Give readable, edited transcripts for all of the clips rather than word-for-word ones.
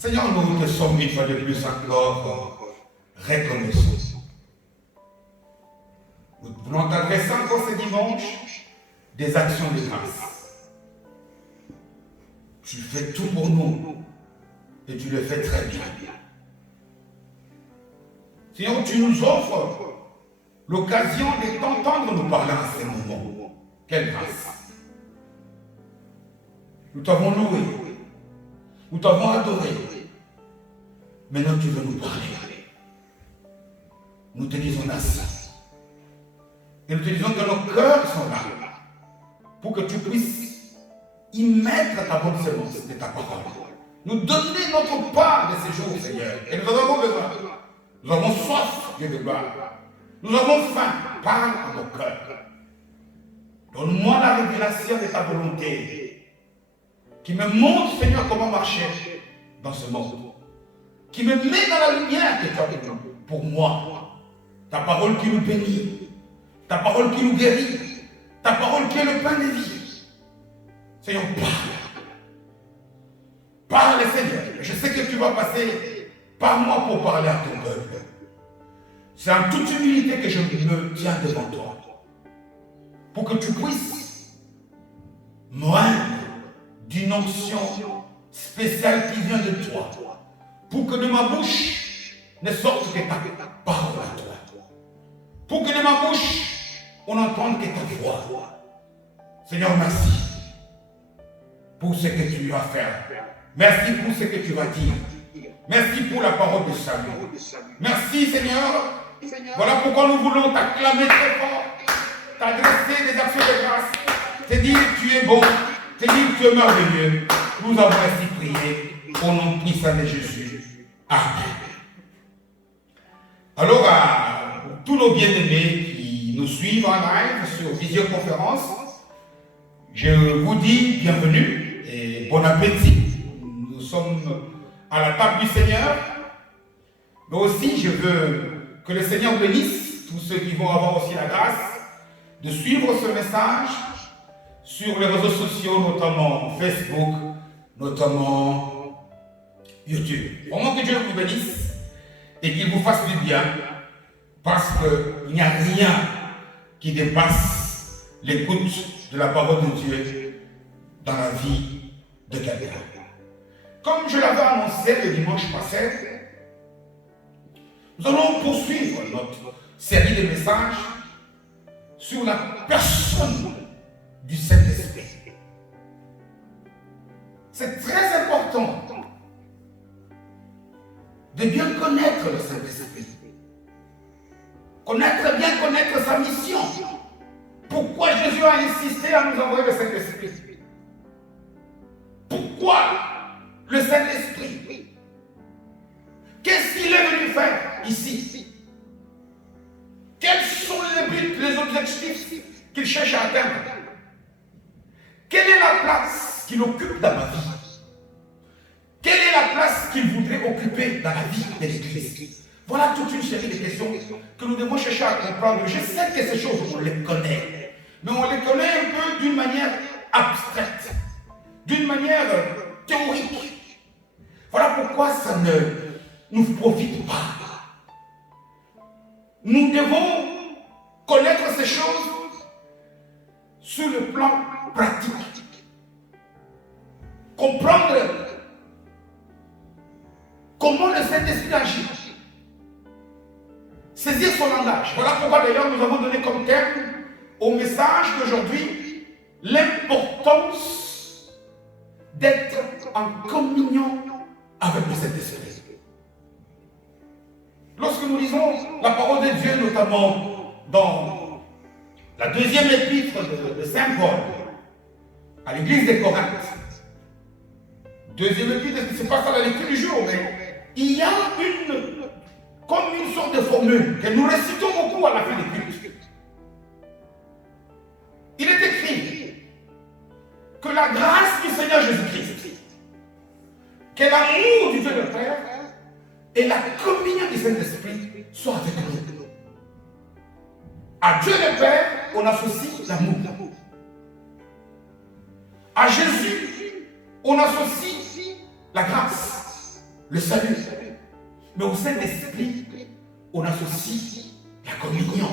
Seigneur, nous te sommes une fois de plus encore reconnaissants. Nous voulons t'adresser encore ce dimanche des actions de grâce. Tu fais tout pour nous et tu le fais très bien. Seigneur, tu nous offres l'occasion de t'entendre nous parler à ce moment. Quelle grâce! Nous t'avons loué, nous t'avons adoré. Maintenant, tu veux nous parler. Nous te disons merci. Et nous te disons que nos cœurs sont là pour que tu puisses y mettre ta bonne semence de ta parole. Nous donner notre part de ces jours, Seigneur. Et nous en avons besoin. Nous avons soif, Dieu de gloire. Nous avons faim. Parle à nos cœurs. Donne-moi la révélation de ta volonté qui me montre, Seigneur, comment marcher dans ce monde. Qui me met dans la lumière que tu as pour moi. Ta parole qui nous bénit. Ta parole qui nous guérit. Ta parole qui est le pain de vie. Seigneur, parle. Parle, Seigneur. Je sais que tu vas passer par moi pour parler à ton peuple. C'est en toute humilité que je me tiens devant toi. Pour que tu puisses moindre d'une onction spéciale qui vient de toi. Pour que de ma bouche ne sorte que ta parole à toi. Pour que de ma bouche, on n'entende que ta voix. Seigneur, merci pour ce que tu vas faire. Merci pour ce que tu vas dire. Merci pour la parole de salut. Merci, Seigneur. Voilà pourquoi nous voulons t'acclamer très fort, t'adresser des actions de grâce, te dire que tu es bon, te dire que tu es merveilleux. Nous avons ainsi prié au nom puissant de Jésus. Amen. Alors, à tous nos bien-aimés qui nous suivent en live sur visioconférence, je vous dis bienvenue et bon appétit. Nous sommes à la table du Seigneur. Mais aussi, je veux que le Seigneur bénisse tous ceux qui vont avoir aussi la grâce de suivre ce message sur les réseaux sociaux, notamment Facebook, notamment YouTube. Vraiment que Dieu vous bénisse et qu'il vous fasse du bien, parce qu'il n'y a rien qui dépasse l'écoute de la parole de Dieu dans la vie de quelqu'un. Comme je l'avais annoncé le dimanche passé, nous allons poursuivre notre série de messages sur la personne du Saint-Esprit. C'est très important de bien connaître le Saint-Esprit. Bien connaître sa mission. Pourquoi Jésus a insisté à nous envoyer le Saint-Esprit? Pourquoi le Saint-Esprit? Qu'est-ce qu'il est venu faire ici? Quels sont les buts, les objectifs qu'il cherche à atteindre? Quelle est la place qu'il occupe dans ma vie? Quelle est la place qu'il voudrait occuper dans la vie de l'Église? Voilà toute une série de questions que nous devons chercher à comprendre. Je sais que ces choses, on les connaît. Mais on les connaît un peu d'une manière abstraite, d'une manière théorique. Voilà pourquoi ça ne nous profite pas. Nous devons connaître ces choses sur le plan pratique. Comprendre comment le Saint-Esprit agit. Saisir son langage. Voilà pourquoi d'ailleurs nous avons donné comme thème au message d'aujourd'hui l'importance d'être en communion avec le Saint-Esprit. Lorsque nous lisons la parole de Dieu, notamment dans la deuxième épître de Saint Paul à l'église de Corinthe, deuxième épisode, ce n'est pas ça la lecture du jour, mais il y a comme une sorte de formule que nous récitons beaucoup à la fin des cultes. Il est écrit que la grâce du Seigneur Jésus-Christ, que l'amour du Dieu le Père et la communion du Saint-Esprit soient avec nous. À Dieu le Père, on associe l'amour. À Jésus, on associe la grâce, le salut. Mais au Saint-Esprit, on associe la communion.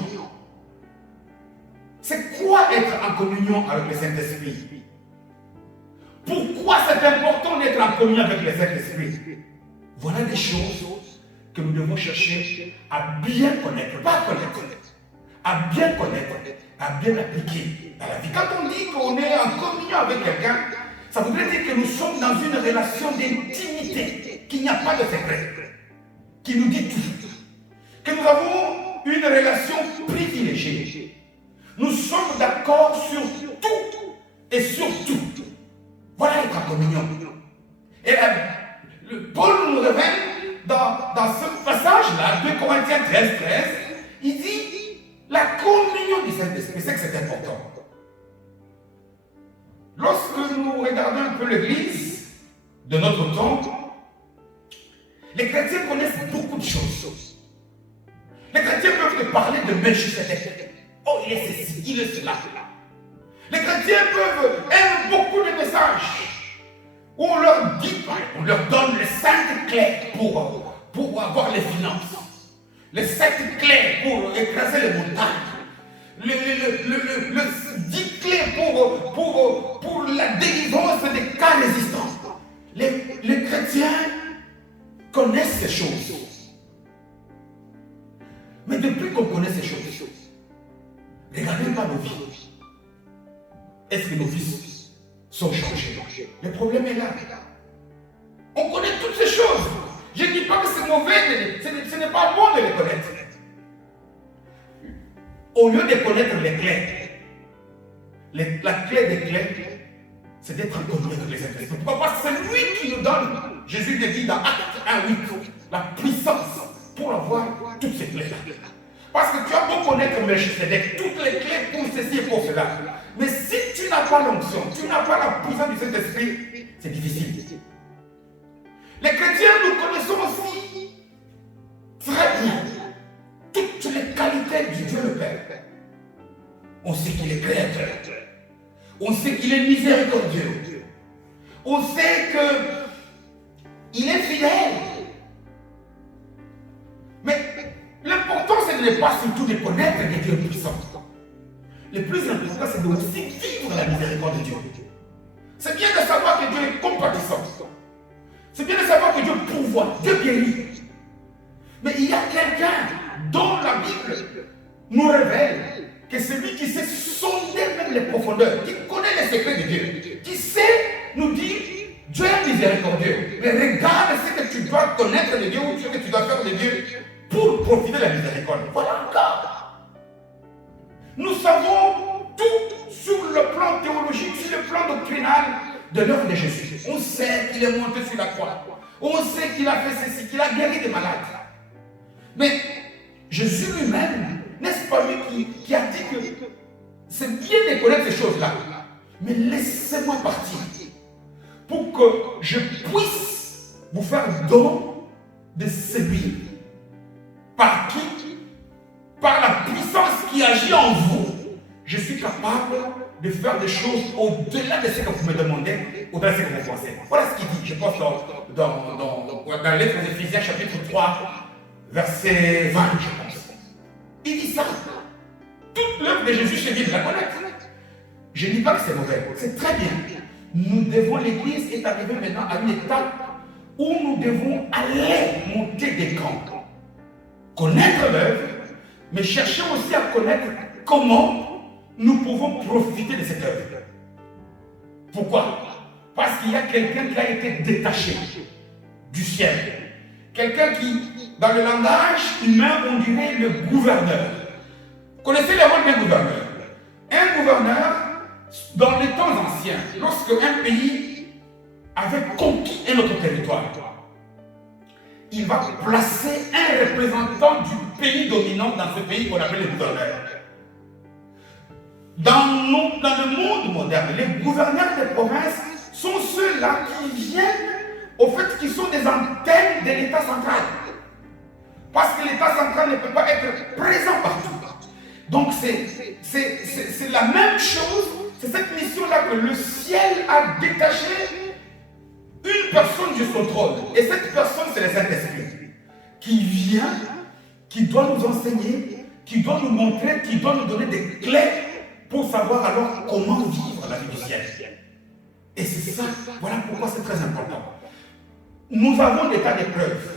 C'est quoi être en communion avec le Saint-Esprit? Pourquoi c'est important d'être en communion avec le Saint-Esprit? Voilà des choses que nous devons chercher à bien connaître, pas à connaître, à bien connaître, à bien appliquer dans la vie. Quand on dit qu'on est en communion avec quelqu'un, ça voudrait dire que nous sommes dans une relation d'intimité, qu'il n'y a pas de secret, qui nous dit tout, que nous avons une relation privilégiée. Nous sommes d'accord sur tout et sur tout. Voilà être en communion. Et Paul nous révèle dans ce passage-là, 2 Corinthiens 13, il dit la communion du Saint-Esprit, c'est que c'est important. Lorsque nous regardons un peu l'Église de notre temps, les chrétiens connaissent beaucoup de choses. Les chrétiens peuvent te parler de Melchisedec. Oh, il est ceci, il est cela. Les chrétiens aiment beaucoup de messages où on leur dit, on leur donne les 5 clés pour avoir les finances, les 7 clés pour écraser les montagnes, les 10 clés pour la délivrance des cas résistants. Les chrétiens connaissent ces choses. Mais depuis qu'on connaît ces choses, regardez pas nos vies. Est-ce que nos vies sont changées? Le problème est là. On connaît toutes ces choses. Je ne dis pas que c'est mauvais, ce n'est pas bon de les connaître. Au lieu de connaître les clés, la clé des clés, c'est d'être en communion avec les Saint-Esprit. Pourquoi? Parce que c'est lui qui nous donne, Jésus le dit dans Acte 1:8, la puissance pour avoir toutes ces clés-là. Parce que tu as beau connaître Melchisedec, toutes les clés pour ceci et pour cela. Mais si tu n'as pas l'onction, tu n'as pas la puissance du Saint-Esprit, c'est difficile. Les chrétiens, nous connaissons aussi très bien toutes les qualités du Dieu le Père. On sait qu'il est créateur. On sait qu'il est miséricordieux. On sait qu'il est fidèle. Mais l'important, c'est de ne pas surtout de connaître que Dieu est puissant. Le plus important, c'est de aussi vivre la miséricorde de Dieu. C'est bien de savoir que Dieu est compatissant. C'est bien de savoir que Dieu pourvoit, Dieu guérit. Mais il y a quelqu'un dont la Bible nous révèle que celui qui sait sonder même les profondeurs, qui connaît les secrets de Dieu, qui sait nous dire Dieu est miséricordieux. Mais regarde ce que tu dois connaître de Dieu ou ce que tu dois faire de Dieu pour profiter de la miséricorde. Voilà encore. Nous savons tout sur le plan théologique, sur le plan doctrinal de l'œuvre de Jésus. On sait qu'il est monté sur la croix. On sait qu'il a fait ceci, qu'il a guéri des malades. Mais Jésus lui-même, n'est-ce pas lui qui a dit que c'est bien de connaître ces choses-là, mais laissez-moi partir pour que je puisse vous faire don de celui par qui, par la puissance qui agit en vous, je suis capable de faire des choses au-delà de ce que vous me demandez, au-delà de ce que vous pensez. Voilà ce qu'il dit, je pense, dans la lettre d'Éphésiens, chapitre 3, verset 20, je pense. Il dit ça. Toute l'œuvre de Jésus chez lui, la connaître. Je ne dis pas que c'est mauvais, c'est très bien. L'Église est arrivée maintenant à une étape où nous devons aller monter des camps. Connaître l'œuvre, mais chercher aussi à connaître comment nous pouvons profiter de cette œuvre. Pourquoi? Parce qu'il y a quelqu'un qui a été détaché du ciel. Quelqu'un qui, dans le langage humain, on dirait le gouverneur. Connaissez le rôle d'un gouverneur? Un gouverneur, dans les temps anciens, lorsque un pays avait conquis un autre territoire, il va placer un représentant du pays dominant dans ce pays qu'on appelle les gouverneurs. Dans le monde moderne, les gouverneurs des provinces sont ceux-là qui viennent, au fait, qui sont des antennes de l'État central. Parce que l'État central ne peut pas être présent partout. Donc c'est la même chose, c'est cette mission-là que le ciel a détaché une personne de son trône. Et cette personne, c'est le Saint-Esprit, qui vient, qui doit nous enseigner, qui doit nous montrer, qui doit nous donner des clés pour savoir alors comment vivre la vie du ciel. Et c'est ça, voilà pourquoi c'est très important. Nous avons des tas de preuves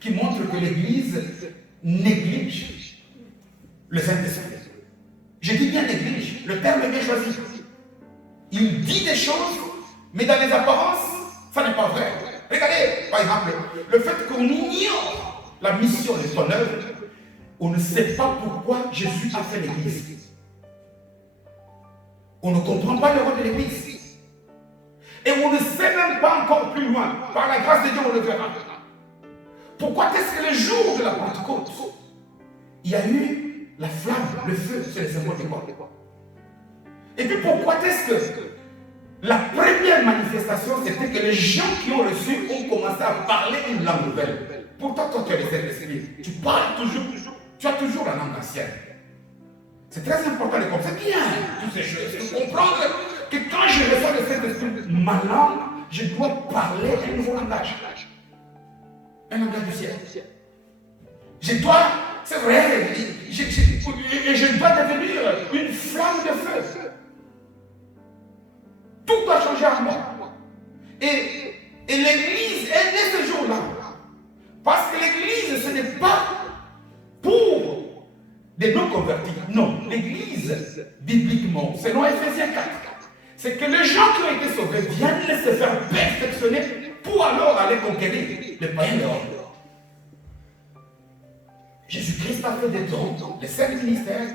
qui montrent que l'Église néglige le Saint-Esprit. Je dis bien néglige, le terme est bien choisi. Il dit des choses, mais dans les apparences, ça n'est pas vrai. Regardez, par exemple, le fait qu'on ignore la mission de son œuvre, on ne sait pas pourquoi Jésus a fait l'Église. On ne comprend pas le rôle de l'Église. Et on ne sait même pas encore plus loin. Par la grâce de Dieu, on le verra. Pourquoi est-ce que le jour de la Pentecôte, il y a eu la flamme, le feu, c'est le symbole de quoi? Et puis pourquoi est-ce que la première manifestation, c'était que les gens qui ont reçu ont commencé à parler une langue nouvelle. Pourtant, toi, tu as le Saint-Esprit. Tu parles toujours, tu as toujours la langue ancienne. C'est très important de comprendre. C'est bien toutes ces choses. De comprendre que quand je reçois le Saint-Esprit, ma langue, je dois parler un nouveau langage. Un langage du ciel. Je dois, c'est vrai, je dois devenir une flamme de feu. Tout doit changer en moi. Et l'Église est née ce jour-là. Parce que l'Église, ce n'est pas pour des non-convertis. Non, l'Église, bibliquement, selon Ephésiens 4, c'est que les gens qui ont été sauvés viennent se faire perfectionner pour alors aller conquérir les païens dehors. Jésus-Christ a fait des dons, les saints ministères,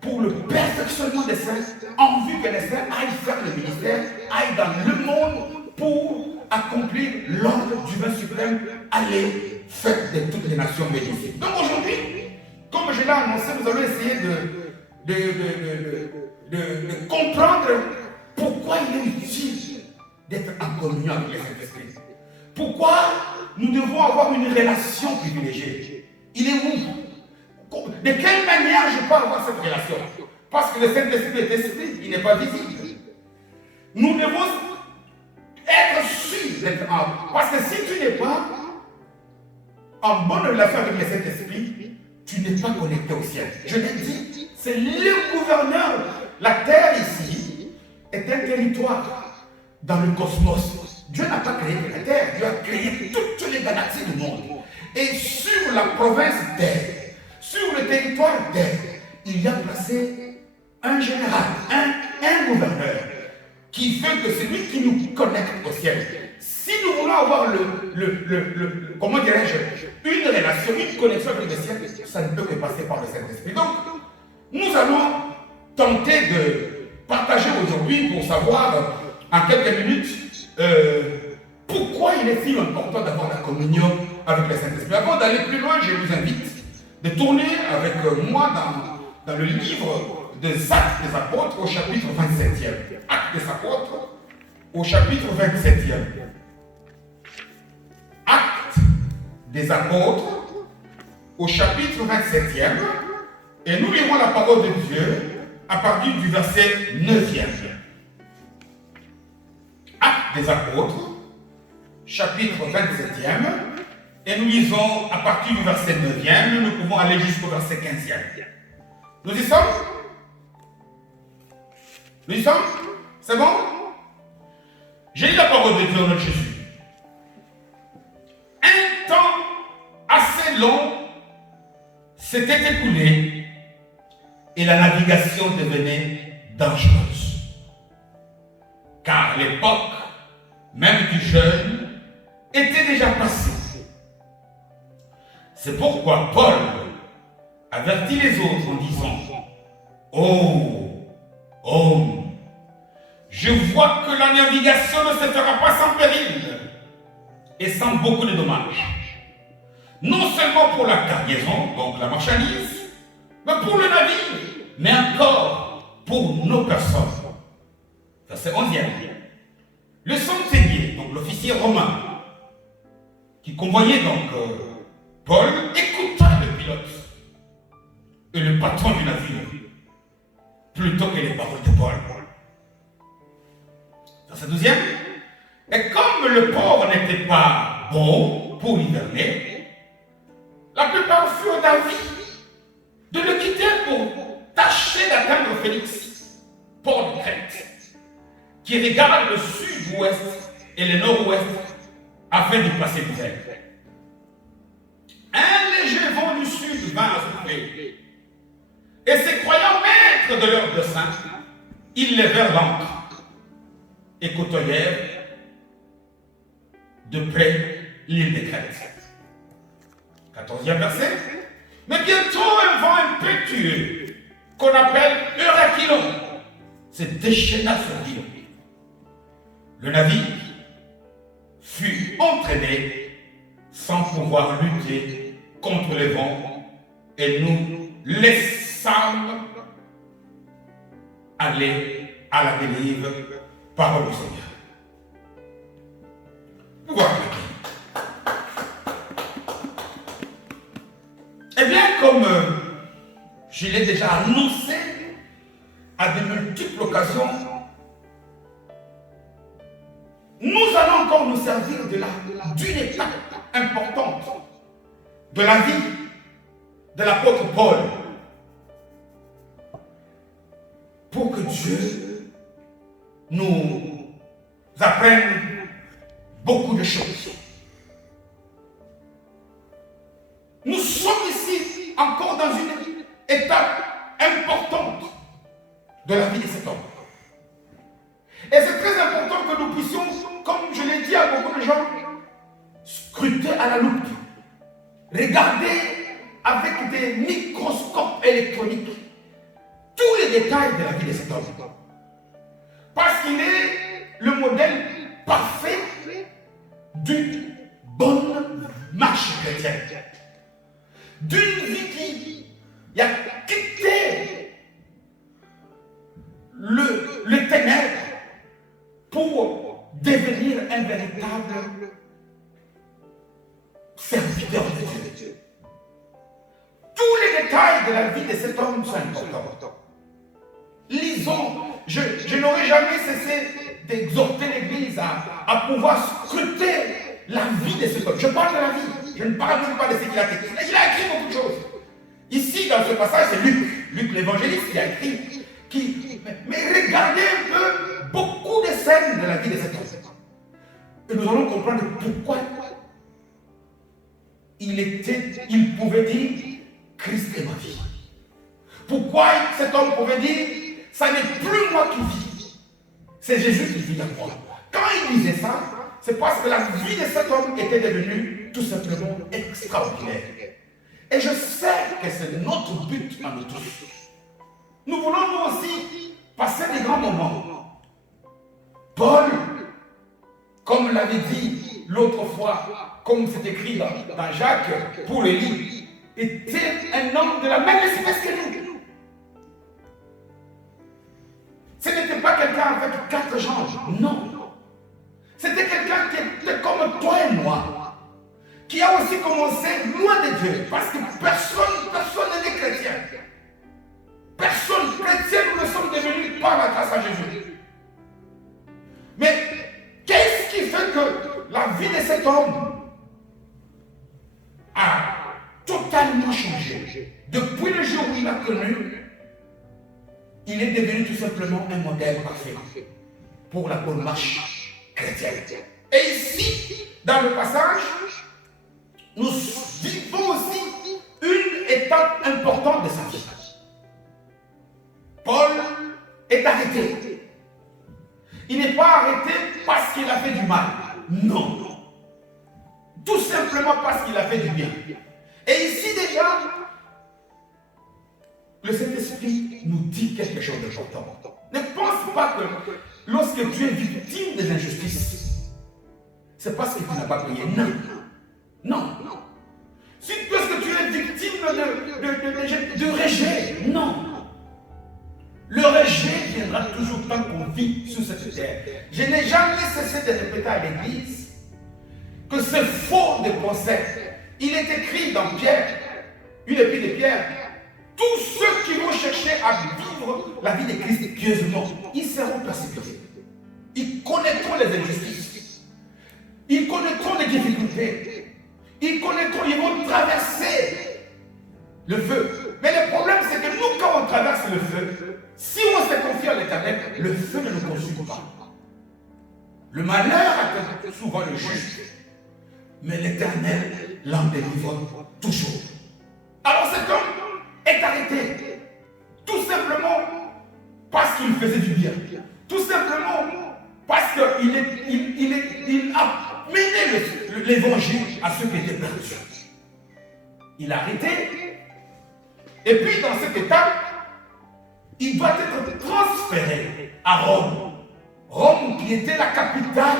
pour le perfectionnement des saints, en vue que les saints aillent faire le ministère, aillent dans le monde pour accomplir l'ordre du vin suprême, aller faire de toutes les nations bénies. Donc aujourd'hui, comme je l'ai annoncé, nous allons essayer de comprendre pourquoi il est utile d'être en communion avec le Saint-Esprit. Pourquoi nous devons avoir une relation privilégiée. Il est où? De quelle manière je peux avoir cette relation? Parce que le Saint-Esprit est esprit, il n'est pas visible. Nous devons être sûrs d'être en. Parce que si tu n'es pas en bonne relation avec le Saint-Esprit, tu n'es pas connecté au ciel. Je l'ai dit, c'est le gouverneur. La terre ici est un territoire dans le cosmos. Dieu n'a pas créé la terre, Dieu a créé toutes les galaxies du monde. Et sur la province terre, sur le territoire terre, il y a placé un général, un gouverneur, qui fait que c'est lui qui nous connecte au ciel. Si nous voulons avoir comment dirais-je, une relation, une connexion avec le ciel, ça ne peut que passer par le Saint-Esprit. Donc, nous allons tenter de partager aujourd'hui pour savoir en quelques minutes pourquoi il est si important d'avoir la communion avec le Saint-Esprit. Avant d'aller plus loin, je vous invite de tourner avec moi dans le livre des Actes des Apôtres au chapitre 27e. Actes des Apôtres au chapitre 27e. Actes des Apôtres au chapitre 27e. Et nous lirons la parole de Dieu à partir du verset 9e. Actes des Apôtres, chapitre 27e. Et nous lisons à partir du verset 9e, nous pouvons aller jusqu'au verset 15e. Nous y sommes? Nous y sommes? C'est bon? J'ai lu la parole de Dieu au nom de Jésus. Un temps assez long s'était écoulé et la navigation devenait dangereuse. Car l'époque, même du jeûne, était déjà passée. C'est pourquoi Paul avertit les autres en disant: « Oh, homme, je vois que la navigation ne se fera pas sans péril et sans beaucoup de dommages. Non seulement pour la cargaison, donc la marchandise, mais pour le navire, mais encore pour nos personnes. Verset 11e. Le centenier, donc l'officier romain, qui convoyait donc Paul, écouta le pilote et le patron du navire, plutôt que les paroles de Paul. Verset 12e. Et comme le port n'était pas bon pour hiverner, la plupart furent d'avis de le quitter pour tâcher d'atteindre Félix, port de Crète, qui regarde le sud-ouest et le nord-ouest afin d'y passer l'hiver. Un léger vent du sud vint à souffler, et se croyant maîtres de leur dessein, ils levèrent l'ancre et côtoyèrent de près l'île de Crète. 14e verset. Mais bientôt un vent impétueux, qu'on appelle Eurachylon, se déchaîna sur l'île. Le navire fut entraîné sans pouvoir lutter contre le vent et nous laissâmes aller à la dérive, parole du Seigneur. Voilà. Eh bien, comme je l'ai déjà annoncé à de multiples occasions, nous allons encore nous servir d'une étape importante de la vie de l'apôtre Paul pour que Dieu nous apprenne beaucoup de choses. Nous sommes ici encore dans une étape importante de la vie de cet homme. Et c'est très important que nous puissions, comme je l'ai dit à beaucoup de gens, scruter à la loupe, regarder avec des microscopes électroniques tous les détails de la vie de cet homme. Parce qu'il est le modèle parfait d'une bonne marche chrétienne. D'une vie qui a quitté le ténèbre pour devenir un véritable serviteur de Dieu. Tous les détails de la vie de cet homme sont importants. Lisons, je n'aurai jamais cessé d'exhorter l'Église à pouvoir scruter la vie de cet homme. Je parle de la vie, je ne parle même pas de ce qu'il a écrit. Il a écrit beaucoup de choses. Ici, dans ce passage, c'est Luc l'évangéliste qui a écrit. Mais regardez un peu beaucoup de scènes de la vie de cet homme. Et nous allons comprendre pourquoi il pouvait dire Christ est ma vie. Pourquoi cet homme pouvait dire ça n'est plus moi qui vis, c'est Jésus qui vit en moi. Quand il disait ça, c'est parce que la vie de cet homme était devenue tout simplement extraordinaire. Et je sais que c'est notre but à nous tous. Nous voulons nous aussi passer des grands moments. Paul, comme l'avait dit l'autre fois, comme c'est écrit dans Jacques pour le livre, était un homme de la même espèce que nous. Ce n'était pas quelqu'un avec 4 jambes, non. C'était quelqu'un qui était comme toi et moi, qui a aussi commencé loin de Dieu, parce que personne n'est chrétien. Personne chrétien, nous ne sommes devenus par la grâce à Jésus. Mais qu'est-ce qui fait que la vie de cet homme a totalement changé? Depuis le jour où il l'a connu, il est devenu tout simplement un modèle parfait pour la bonne marche chrétienne. Et ici, dans le passage, nous vivons aussi une étape importante de sa vie. Paul est arrêté. Il n'est pas arrêté parce qu'il a fait du mal. Non. Tout simplement parce qu'il a fait du bien. Et ici déjà, le Saint-Esprit nous dit quelque chose d'important. Ne pense pas que lorsque tu es victime des injustices, c'est parce que tu n'as pas prié. Non. Non. Si parce que tu es victime de rejet, non. Le rejet viendra toujours tant qu'on vit sur cette terre. Je n'ai jamais cessé de répéter à l'Église que c'est faux de penser. Il est écrit dans Pierre, une épître de Pierre, tous ceux qui vont chercher à vivre la vie de Christ pieusement, ils seront persécutés. Ils connaîtront les injustices. Ils connaîtront les difficultés. Ils vont traverser le feu. Mais le problème, c'est que nous, quand on traverse le feu, si on se confie à l'Éternel, le feu ne nous consume pas. Le malheur atteint souvent le juste, mais l'Éternel l'en délivre toujours. Alors cet homme est arrêté, tout simplement parce qu'il faisait du bien, tout simplement parce qu'il a mené l'évangile à ceux qui étaient perdus. Il a arrêté, et puis dans cette étape, il doit être transféré à Rome. Rome qui était la capitale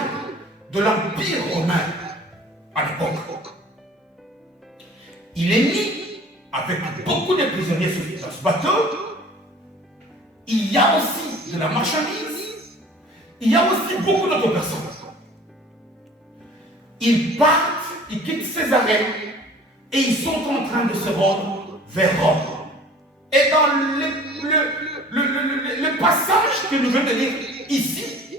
de l'Empire romain à l'époque. Il est mis avec beaucoup de prisonniers sur ce bateau. Il y a aussi de la marchandise. Il y a aussi beaucoup d'autres personnes. Ils partent, ils quittent Césarée et ils sont en train de se rendre vers Rome. Et dans le passage que nous venons de lire ici,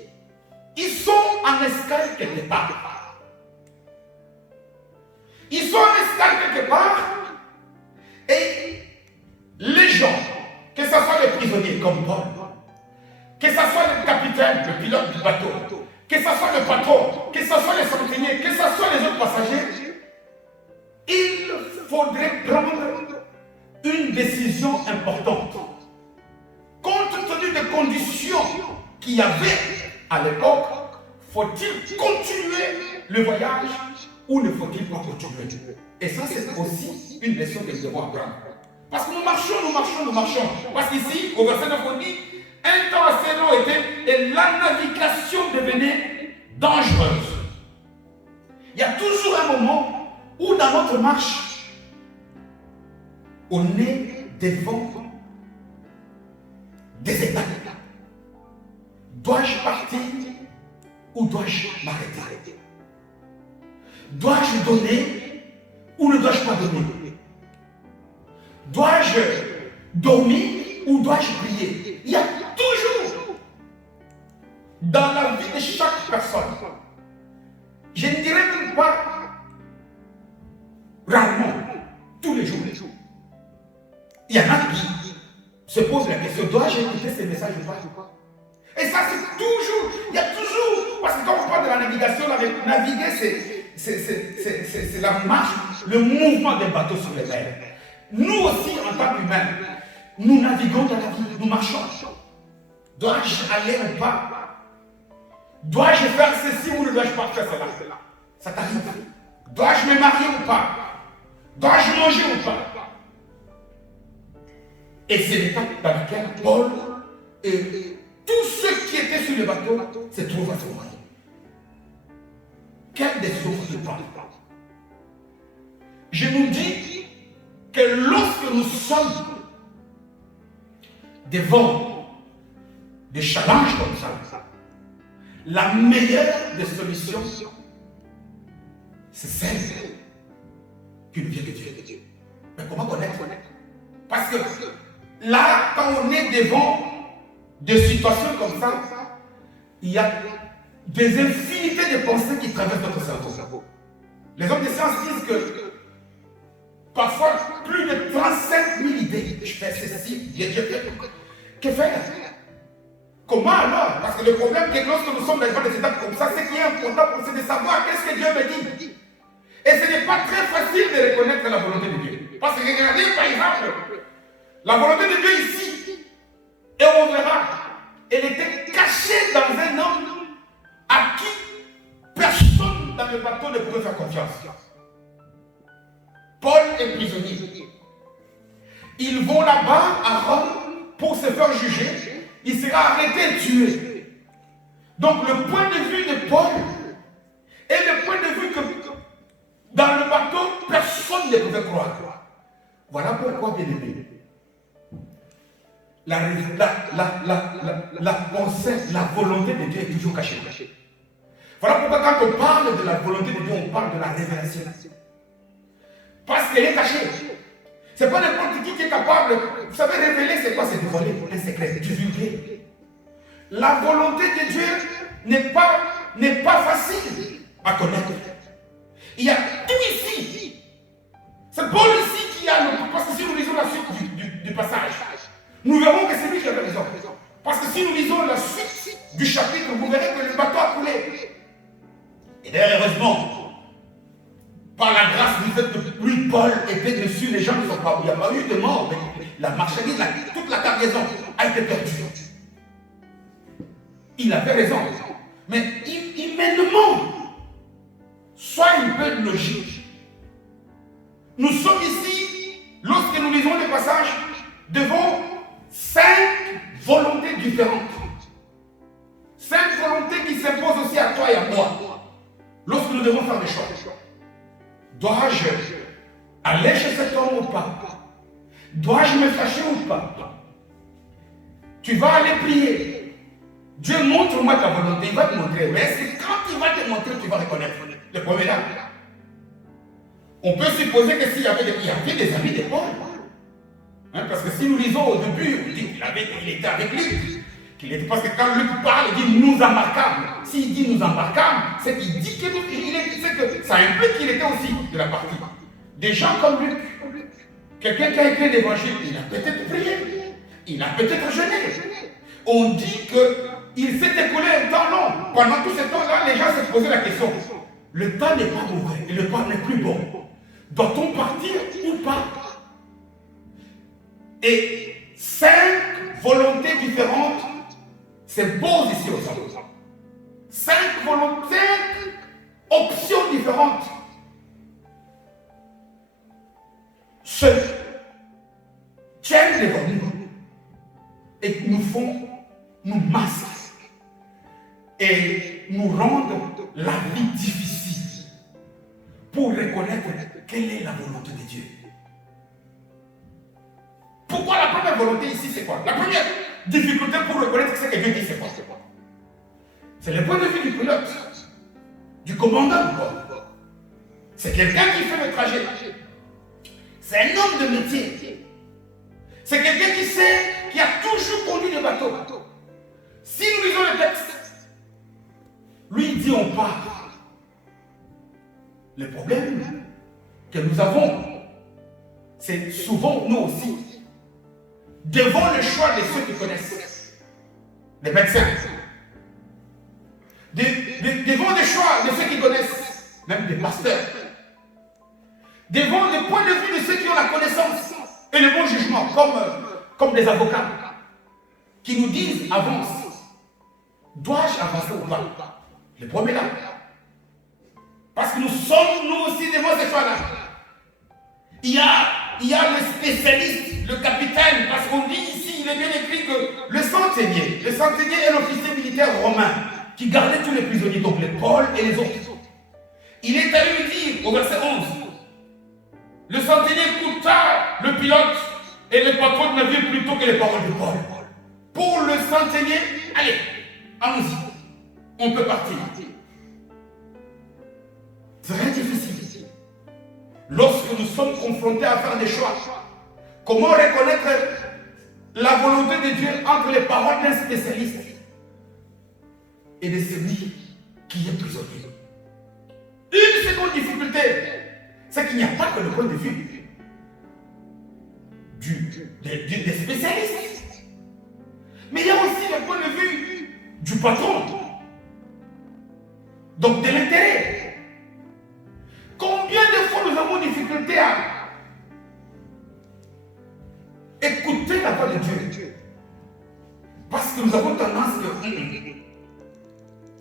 ils sont en escale quelque part. Ils sont en escale quelque part et les gens, que ce soit les prisonniers comme Paul, que ce soit le capitaine, le pilote du bateau, que ce soit le patron, que ce soit les centeniers, que ce soit les autres passagers, il faudrait prendre une décision importante. Compte tenu des conditions qu'il y avait à l'époque, faut-il continuer le voyage ou ne faut-il pas continuer? Et ça, c'est aussi une leçon que nous devons apprendre. Parce que nous marchons. Parce qu'ici, au verset 9, on dit, un temps assez long était et la navigation devenait dangereuse. Il y a toujours un moment où dans notre marche, on est devant des étapes. Dois-je partir ou dois-je m'arrêter? Dois-je donner ou ne dois-je pas donner? Dois-je dormir ou dois-je prier? Il y a toujours dans la vie de chaque personne, je ne dirais même pas rarement, tous les jours, il y en a qui se posent la question, dois-je écouter ces messages ou pas? Et ça, c'est toujours, il y a toujours, parce que quand on parle de la navigation, naviguer, c'est la marche, le mouvement des bateaux sur les mers. Nous aussi, en tant qu'humains, nous naviguons dans la vie, nous marchons. Dois-je aller ou pas? Dois-je faire ceci ou ne dois-je pas faire cela? Ça t'arrive. Dois-je me marier ou pas? Dois-je manger ou pas? Et c'est l'étape dans laquelle Paul et tous ceux qui étaient sur le bateau se trouvent à ce moment. Quelle décision faut-il prendre? Je nous dis que lorsque nous sommes devant des challenges comme ça, la meilleure des solutions, c'est celle qui nous vient de Dieu. Mais comment connaître? Parce que là, quand on est devant des situations comme ça, il y a des infinités de pensées qui traversent notre cerveau. Les hommes de science disent que parfois plus de 35 000 idées. Je fais ceci, j'ai fait. Que faire? Comment alors? Parce que le problème, c'est que lorsque nous sommes devant des étapes comme ça, ce qui est important, c'est de savoir qu'est-ce que Dieu me dit. Et ce n'est pas très facile de reconnaître la volonté de Dieu. Parce que regardez, par exemple, la volonté de Dieu ici, et on verra, elle était cachée dans un homme à qui personne dans le bateau ne pouvait faire confiance. Paul est prisonnier. Ils vont là-bas à Rome pour se faire juger. Il sera arrêté et tué. Donc le point de vue de Paul est le point de vue que dans le bateau, personne ne pouvait croire. Voilà pourquoi, bien aimé, la pensée, la volonté de Dieu est toujours cachée. Voilà pourquoi quand on parle de la volonté de Dieu, on parle de la révélation. Parce qu'elle est cachée. Ce n'est pas n'importe qui est capable. Vous savez, révéler, c'est quoi? C'est dévoiler un secret, divulguer. La volonté de Dieu n'est pas facile à connaître. Il y a tout ici. C'est Paul ici qui a le... Parce que si nous lisons la suite du passage, nous verrons que c'est lui qui avait raison. Parce que si nous lisons la suite du chapitre, vous verrez que le bateau a coulé. Et d'ailleurs, heureusement, par la grâce du fait que lui, Paul, était dessus, les gens ne sont pas... Il n'y a pas eu de mort, mais la marchandise, toute la cargaison a été perdue. Il avait raison. Mais humainement, soit une peu logique. Nous sommes ici, lorsque nous lisons les passages, devant 5 volontés différentes. 5 volontés qui s'imposent aussi à toi et à moi. Lorsque nous devons faire des choix. Dois-je aller chez cet homme ou pas? Dois-je me fâcher ou pas? Tu vas aller prier. Dieu montre-moi ta volonté, il va te montrer. Mais c'est quand il va te montrer que tu vas reconnaître. Le premier là. On peut supposer que s'il y avait des amis de Paul. Hein, parce que si nous lisons au début, on dit qu'il était avec Luc. Parce que quand Luc parle, il dit nous embarquâmes. S'il dit nous embarquâmes, c'est qu'il dit que ça implique qu'il était aussi de la partie. Des gens comme Luc, quelqu'un qui a écrit l'évangile, il a peut-être prié, il a peut-être jeûné. On dit qu'il s'est écoulé un temps long. Pendant tout ce temps-là, les gens se posaient la question. Le temps n'est pas mauvais et le temps n'est plus bon. Doit-on partir ou pas? Et 5 volontés différentes s'imposent ici aux hommes. 5 volontés, 5 options différentes se tiennent devant nous et nous masquent et nous rendent la vie difficile pour reconnaître quelle est la volonté de Dieu. Pourquoi la première volonté ici, c'est quoi? La première difficulté pour reconnaître ce que Dieu dit, c'est quoi? C'est le point de vue du pilote, du commandant. C'est quelqu'un qui fait le trajet. C'est un homme de métier. C'est quelqu'un qui a toujours conduit le bateau. Si nous lisons le texte, lui dit on part. Le problème que nous avons, c'est souvent nous aussi, devant le choix de ceux qui connaissent, les médecins, devant le choix de ceux qui connaissent, même des pasteurs, devant le point de vue de ceux qui ont la connaissance et le bon jugement, comme des avocats, qui nous disent avance. Dois-je avancer ou pas? Le premier là. Parce que nous sommes nous aussi devant ces choix-là. Il y a le spécialiste, le capitaine, parce qu'on dit ici, il est bien écrit que le centenier est l'officier militaire romain qui gardait tous les prisonniers, donc les Paul et les autres. Il est allé lui dire au verset 11, le centenier écouta le pilote et le patron de navire plutôt que les paroles de Paul. Pour le centenier, allez, allons-y, on peut partir. Très difficile. Lorsque nous sommes confrontés à faire des choix, comment reconnaître la volonté de Dieu entre les paroles d'un spécialiste et de celui qui est prisonnier? Une seconde difficulté, c'est qu'il n'y a pas que le point de vue des spécialistes, mais il y a aussi le point de vue du patron, donc de l'intérêt. Combien de fois nous avons difficulté à écouter la voix de Dieu? Parce que nous avons tendance à...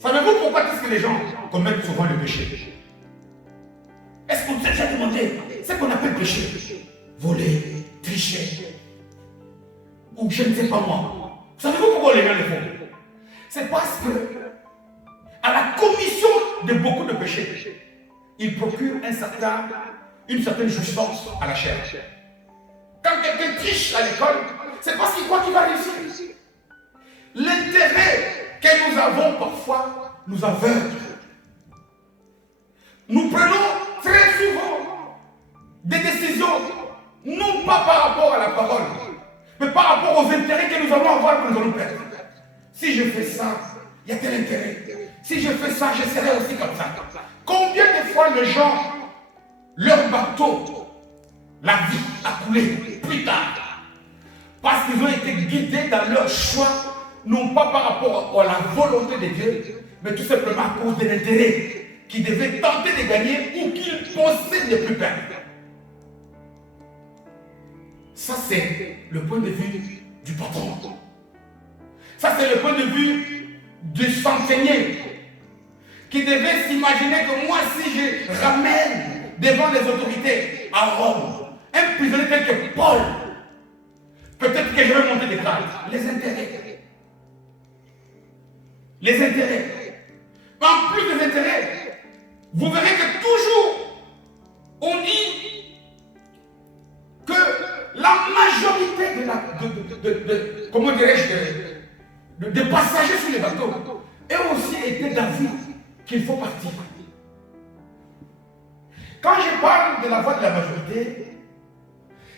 Savez-vous pourquoi est-ce que les gens commettent souvent le péché? Est-ce qu'on s'est déjà demandé ce qu'on appelle péché? Voler, tricher, ou je ne sais pas moi. Savez-vous pourquoi les gens le font? C'est parce que de beaucoup de péchés. Il procure une certaine jouissance à la chair. Quand quelqu'un triche à l'école, c'est parce qu'il croit qu'il va réussir. L'intérêt que nous avons parfois nous aveugle. Nous prenons très souvent des décisions, non pas par rapport à la parole, mais par rapport aux intérêts que nous allons avoir que nous allons perdre. Si je fais ça, il y a tel intérêt. Si je fais ça, je serai aussi comme ça. Combien de fois les gens, leur bateau, la vie a coulé plus tard, parce qu'ils ont été guidés dans leur choix, non pas par rapport à la volonté de Dieu, mais tout simplement à cause de l'intérêt qu'ils devaient tenter de gagner ou qu'ils pensaient ne plus perdre. Ça, c'est le point de vue du patron. Ça, c'est le point de vue du centenier qui devait s'imaginer que moi, si je ramène devant les autorités à Rome un prisonnier tel que Paul, peut-être que je vais monter des grades. Les intérêts. Les intérêts. En plus des intérêts, vous verrez que toujours on dit que la majorité comment dirais-je, de passagers sur les bateaux eux aussi étaient d'avis qu'il faut partir. Quand je parle de la voix de la majorité,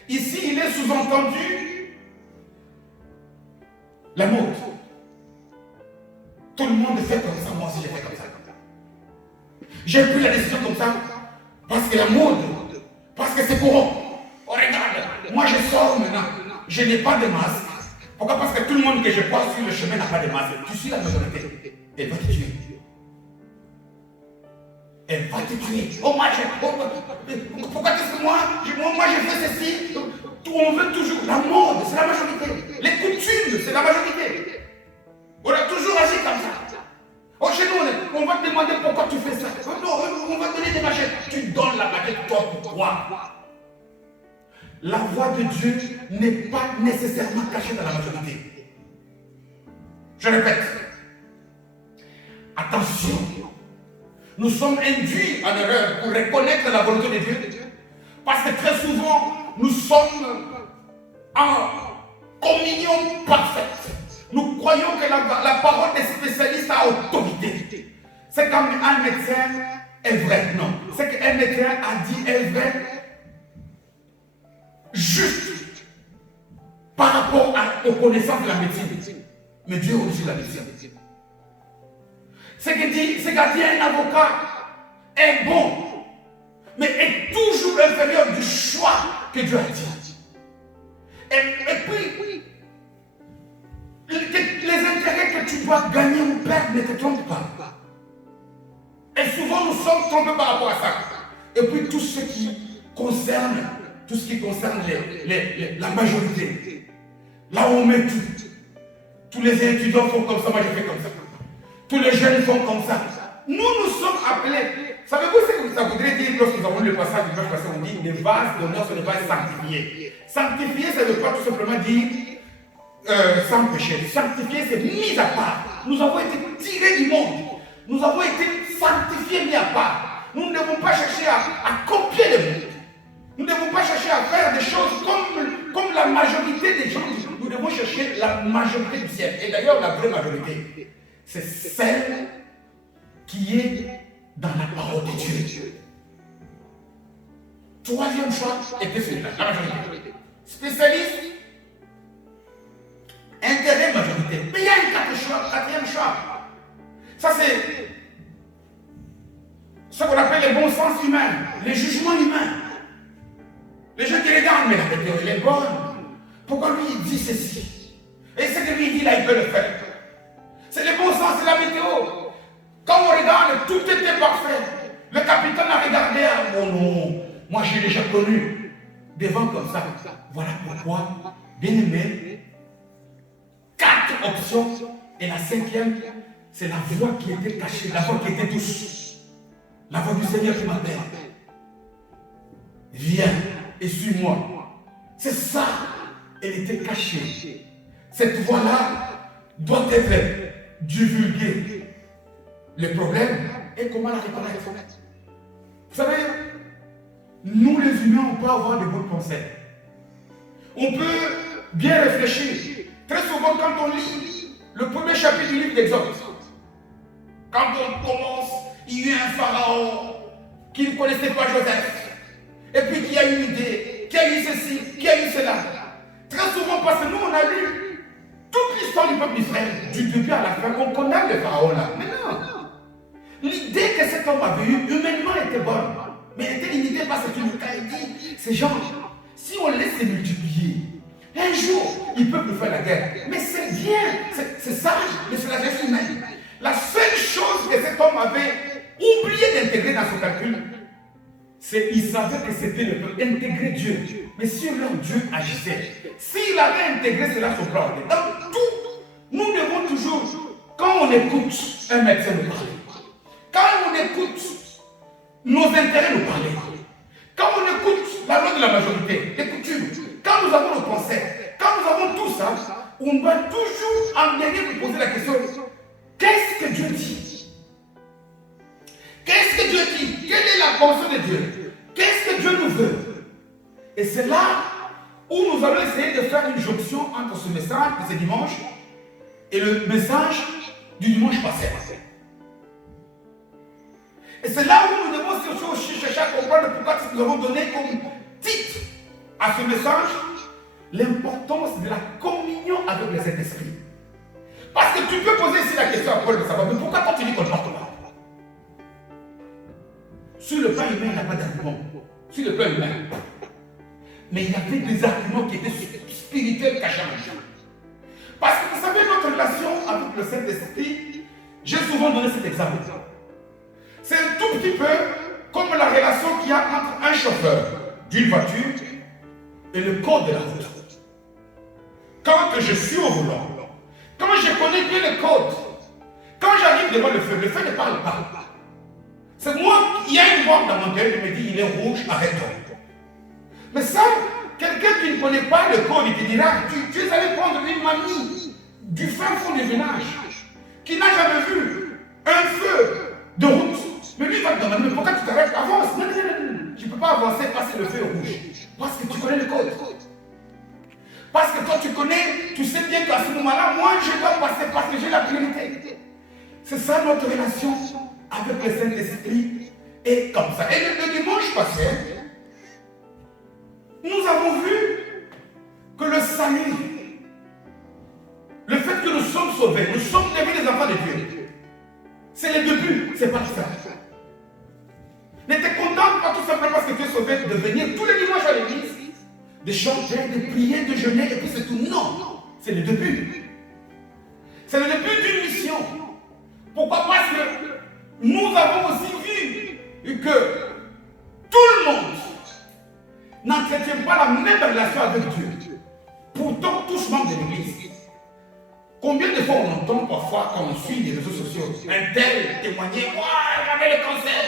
ici il est sous-entendu la mode. Tout le monde fait comme ça, moi aussi j'ai fait comme ça. J'ai pris la décision comme ça parce que la mode, parce que c'est courant. Oh, regarde, moi je sors maintenant, je n'ai pas de masque. Pourquoi? Parce que tout le monde que je croise sur le chemin n'a pas de masque. Tu suis la majorité, elle va te tuer. Elle va te tuer. Oh, moi, pourquoi est-ce que moi je fais ceci? On veut toujours. La mode, c'est la majorité. Les coutumes, c'est la majorité. On a toujours agi comme ça. Oh, chez nous, on va te demander pourquoi tu fais ça. Non, on va te donner des machettes. Tu donnes la machette, toi, pourquoi? La voix de Dieu n'est pas nécessairement cachée dans la majorité. Je répète. Attention. Nous sommes induits en erreur pour reconnaître la volonté de Dieu. Parce que très souvent, nous sommes en communion parfaite. Nous croyons que la parole des spécialistes a autorité. C'est comme un médecin est vrai. Non. C'est qu'un médecin a dit est vrai juste par rapport aux connaissances de la médecine. Mais Dieu est au-dessus de la médecine. Ce qu'a dit un avocat est bon, mais est toujours inférieur du choix que Dieu a dit. Et puis, les intérêts que tu dois gagner ou perdre ne te trompent pas. Et souvent nous sommes trompés par rapport à ça. Et puis tout ce qui concerne la majorité, là où on met tout. Tous les étudiants font comme ça, moi je fais comme ça. Tous les jeunes font comme ça. Nous sommes appelés. Savez-vous ce que ça voudrait dire lorsque nous avons le passage du passé, on dit les vases d'honneur sur les vases sanctifiés. Sanctifié, ça ne veut pas tout simplement dire sans péché. Sanctifié, c'est mis à part. Nous avons été tirés du monde. Nous avons été sanctifiés, mis à part. Nous ne devons pas chercher à copier le monde. Nous ne devons pas chercher à faire des choses comme la majorité des gens. Nous devons chercher la majorité du ciel. Et d'ailleurs, la vraie majorité, c'est celle qui est dans la parole de Dieu. Troisième choix était celui-là, la majorité. Spécialiste, intérêt, majorité. Mais il y a un quatrième choix. Ça, c'est ce qu'on appelle le bon sens humain, les jugements humains. Les gens qui regardent, mais la météo, elle est bonne. Pourquoi lui, il dit ceci? Et ce que lui, il dit là, il peut le faire. C'est le bon sens, c'est la météo. Quand on regarde, tout était parfait. Le capitaine a regardé, oh non, moi j'ai déjà connu des vents comme ça. Voilà pourquoi, bien aimé, 4 options. Et la 5e, c'est la voix qui était cachée, la voix qui était douce. La voix du Seigneur qui m'appelle. Viens et suis-moi. C'est ça. Elle était cachée. Cette voix-là doit être divulguée. Le problème, et comment la reconnaître. Vous savez, nous les humains, on peut avoir de bonnes pensées. On peut bien réfléchir. Très souvent, quand on lit le premier chapitre du livre d'Exode, quand on commence, il y a eu un pharaon qui ne connaissait pas Joseph, et puis qui a eu une idée, qui a eu ceci, qui a eu cela. Très souvent, parce que nous, on a lu toute l'histoire du peuple d'Israël, du début à la fin, on condamne le pharaon là. Mais non. L'idée que cet homme avait eue, humainement, était bonne. Mais elle était limitée parce que tu nous as dit, ces gens, si on laisse les multiplier, un jour, ils peuvent nous faire la guerre. Mais c'est bien, c'est sage, mais c'est la gestion humaine. La seule chose que cet homme avait oublié d'intégrer dans son calcul, c'est qu'il savait que c'était le peuple, intégrer Dieu. Mais sur leur Dieu agissait. S'il avait intégré cela sur son plan, dans tout, nous devons toujours, quand on écoute un médecin nous parler, quand on écoute nos intérêts nous parler, quand on écoute la loi de la majorité, les coutumes, quand nous avons nos pensées, quand nous avons tout ça, on doit toujours en dernier nous poser la question, qu'est-ce que Dieu dit? Qu'est-ce que Dieu dit? Quelle est la pensée de Dieu? Qu'est-ce que Dieu nous veut? Et c'est là où nous allons essayer de faire une jonction entre ce message de ce dimanche et le message du dimanche passé. Et c'est là où nous devons surtout chercher à comprendre pourquoi nous avons donné comme titre à ce message l'importance de la communion avec le Saint-Esprit. Parce que tu peux poser ici la question à Paul de savoir, mais pourquoi toi tu dis qu'on ne porte pas? Sur le plan humain, il n'y a pas d'argument. Sur le plan humain. Mais il y avait des arguments qui étaient spirituels cachés en jeu. Parce que vous savez, notre relation avec le Saint-Esprit, j'ai souvent donné cet exemple. C'est un tout petit peu comme la relation qu'il y a entre un chauffeur d'une voiture et le code de la route. Quand je suis au volant, quand je connais bien le code, quand j'arrive devant le feu ne parle pas. C'est moi, il y a une voix dans mon cœur qui me dit, il est rouge, arrête-toi. Mais ça, quelqu'un qui ne connaît pas le code, il te dira, tu es allé prendre une mamie du fin fond du village, qui n'a jamais vu un feu de route. Mais lui, il va te demander, mais pourquoi tu t'arrêtes? Avance. Non, tu ne peux pas avancer parce que le feu est rouge. Parce que tu connais le code. Parce que toi, tu connais, tu sais bien qu'à ce moment-là, moi, je dois passer parce que j'ai la priorité. C'est ça notre relation avec le Saint-Esprit. Et comme ça. Et le dimanche passé, nous avons vu que le salut, le fait que nous sommes sauvés, nous sommes devenus des enfants de Dieu, c'est le début, c'est pas ça. N'était content pas tout simplement parce que tu es sauvé de venir tous les dimanches à l'église, de chanter, de prier, de jeûner, et puis c'est tout. Non, c'est le début. C'est le début d'une mission. Pourquoi? Parce que nous avons aussi vu que tout le monde n'entretient pas la même relation avec Dieu. Pourtant, tous membres de l'église. Combien de fois on entend parfois quand on suit les réseaux sociaux, un tel témoigner, j'avais le cancer.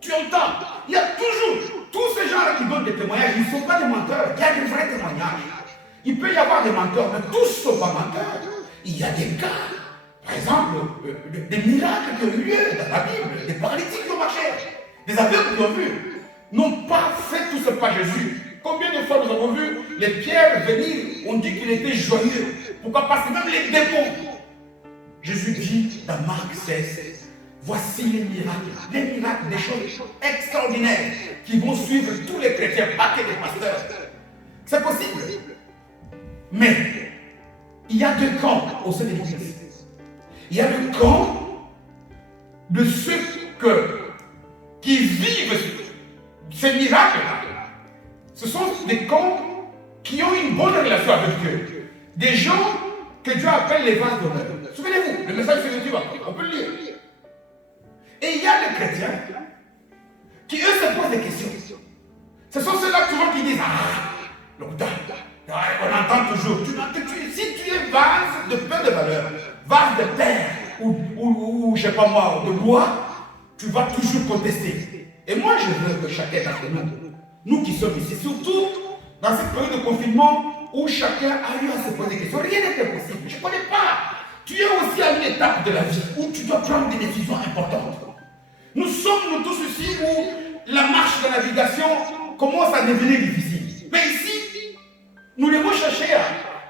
Tu entends? Il y a toujours tous ces gens-là qui donnent des témoignages, ils ne sont pas des menteurs, il y a des vrais témoignages. Il peut y avoir des menteurs, mais tous ne sont pas menteurs. Il y a des cas, par exemple, des miracles qui ont eu lieu dans la Bible, des paralytiques qui ont marché, des aveugles qui ont vu, n'ont pas fait tout ce pas Jésus. Combien de fois nous avons vu les pierres venir, on dit qu'il était joyeux. Pourquoi? Parce que même les démons, Jésus dit dans Marc 16, voici les miracles, des choses extraordinaires qui vont suivre tous les chrétiens, pas que les pasteurs. C'est possible. Mais il y a deux camps au sein de l'Église. Il y a le camp de ceux qui vivent ces miracles-là. Ce sont des camps qui ont une bonne relation avec Dieu. Des gens que Dieu appelle les vases d'honneur. Souvenez-vous, le message c'est Dieu, on peut le lire. Et il y a des chrétiens qui, eux, se posent des questions. Ce sont ceux-là souvent qui disent, on entend toujours, si tu es vase de peu de valeur, vase de terre, ou je ne sais pas moi, de bois, tu vas toujours contester. Et moi, je veux que chacun d'entre nous qui sommes ici, surtout dans cette période de confinement où chacun a eu à se poser des questions, rien n'était possible. Je ne connais pas. Tu es aussi à une étape de la vie où tu dois prendre des décisions importantes. Nous sommes nous tous ici où la marche de navigation commence à devenir difficile. Mais ici, nous devons chercher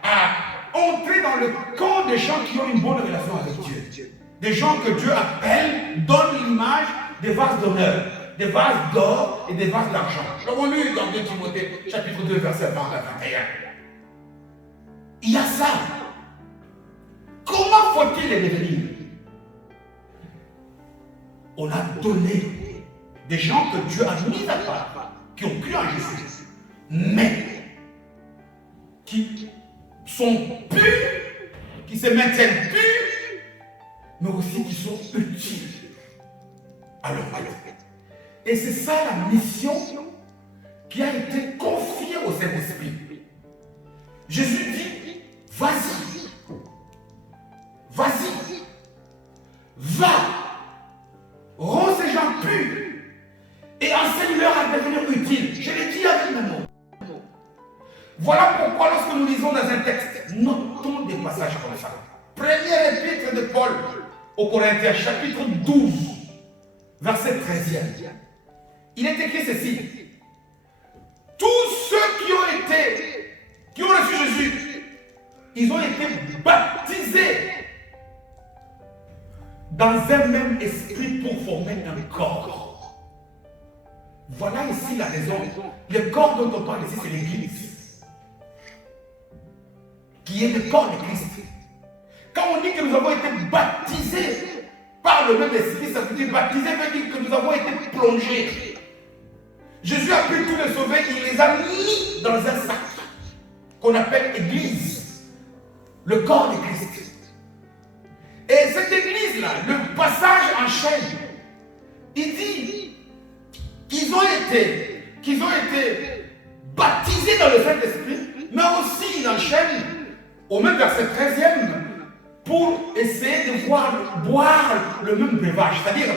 à entrer dans le camp des gens qui ont une bonne relation avec Dieu. Des gens que Dieu appelle, donne l'image des vases d'honneur, des vases d'or et des vases d'argent. Nous l'avons lu dans 2 Timothée, chapitre 2, verset 20 à 21. Il y a ça. Comment faut-il les devenir? On a donné des gens que Dieu a mis à part, qui ont cru en Jésus, mais qui sont purs, qui se maintiennent purs, mais aussi qui sont utiles à leur royaume. Et c'est ça la mission qui a été confiée au Saint-Esprit. Jésus dit, vas-y, vas-y, va, rends ces gens purs et enseigne-leur à devenir utiles. Je l'ai dit avec mes mots. Voilà pourquoi lorsque nous lisons dans un texte, notons des passages comme ça. Première épître de Paul aux Corinthiens, chapitre 12, verset 13e. Il est écrit ceci. Tous ceux qui ont reçu Jésus, ils ont été baptisés dans un même esprit pour former un corps. Voilà ici la raison. Le corps dont on parle ici, c'est l'Église, qui est le corps de Christ. Quand on dit que nous avons été baptisés par le même esprit, ça veut dire baptisé veut dire que nous avons été plongés. Jésus a pu tous les sauver, il les a mis dans un sac qu'on appelle Église, le corps de Christ. Et cette Église-là, le passage enchaîne. Il dit qu'ils ont été baptisés dans le Saint-Esprit, mais aussi il enchaîne au même verset 13e pour essayer de boire le même breuvage, c'est-à-dire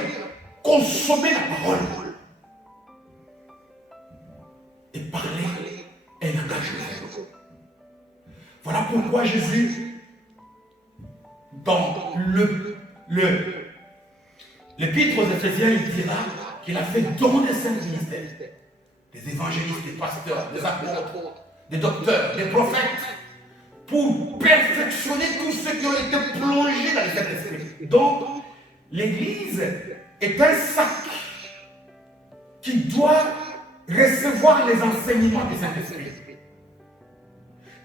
consommer la parole. Et parler un langage nouveau. Voilà pourquoi Jésus, dans l'épître aux Éphésiens, il dira qu'il a fait don des saints ministères, des évangélistes, des pasteurs, des apôtres, des docteurs, des prophètes, pour perfectionner tous ceux qui ont été plongés dans le Saint-Esprit. Donc, l'Église est un sac qui doit recevoir les enseignements du Saint-Esprit,